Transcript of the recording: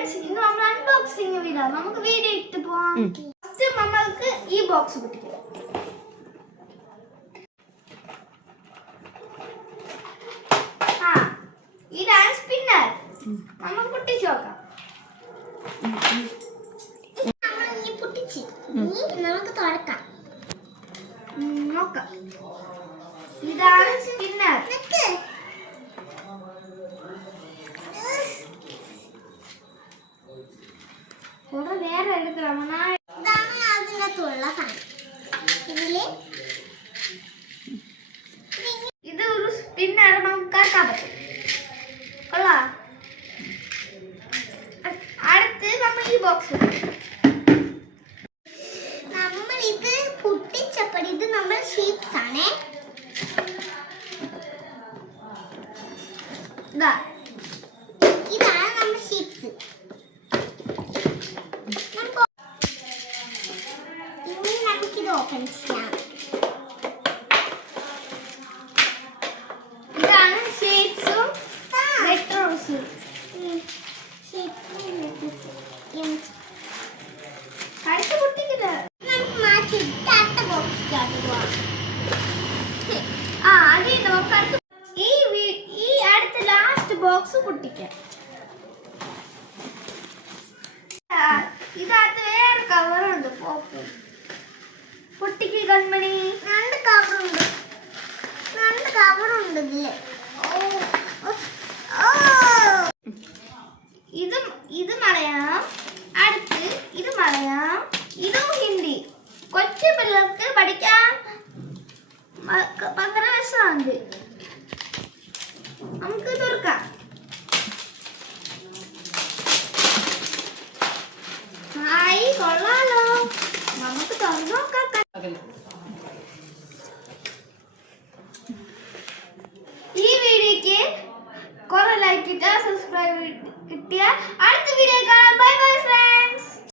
Friends, ഇന്ന് നമ്മൾ unboxing video നമുക്ക് വീഡിയോ ഇട്ട് പോവാം. ഫസ്റ്റ് നമ്മൾക്ക് ഈ ബോക്സ് പൊട്ടിക്കാം. ഇതാണ് സ്പിന്നർ. നമ്മൾ പൊട്ടിച്ച് നോക്കാം. നമുക്ക് തുറക്കാം. നോക്കാം. ഇതാണ് സ്പിന്നർ. കുറെ നേരം എടുക്കണം. ഇതാണ് അതിനകത്തുള്ള സാധനം. ഇത് ഒരു സ്പിന്നർ നമുക്ക് ആക്കാൻ പറ്റും. കൊള്ളാം. അടുത്ത് നമ്മൾ ഈ ബോക്സ് നമ്മൾ ഇത് പൊട്ടിച്ചപ്പോൾ ഇത് നമ്മൾ ഷീപ്സ് ആണ്. ഇതാണ് നമ്മുടെ ഷീപ്സ്. നമുക്കിത് ഓപ്പൺ ചെയ്യാം. ഇതാണ് ഷീപ്സും ലെറ്റേഴ്സും. കഴുത്ത് പൊട്ടിക്കില്ല. നമുക്ക് മാറ്റി അടുത്ത ബോക്സിലേക്ക് പോവാം. ആദ്യം നമുക്ക് ഈ അടുത്ത ലാസ്റ്റ് ബോക്സ് പൊട്ടിക്കാം. ഇതിനകത്ത് വേറെ കവറുണ്ട്. പൊട്ടിക്ക് കൺമണി. രണ്ട് കവറുണ്ട് ഇതില്. ഇത് മലയാളം, അടുത്ത് ഇത് മലയാളം, ഇതും ഹിന്ദി. കൊച്ചു പിള്ളേർക്ക് പഠിക്കാൻ 15 വയസ്സാണ്. നമുക്ക് തുറക്കാം. ഹായ്, കൊള്ളാലോ. നമുക്ക് തുറന്നു നോക്കാം. ഈ വീഡിയോക്ക് കുറെ ലൈക്ക് കിട്ടിയ, സബ്സ്ക്രൈബ് കിട്ടിയ, അടുത്ത വീഡിയോ കാണാം. Bye bye friends.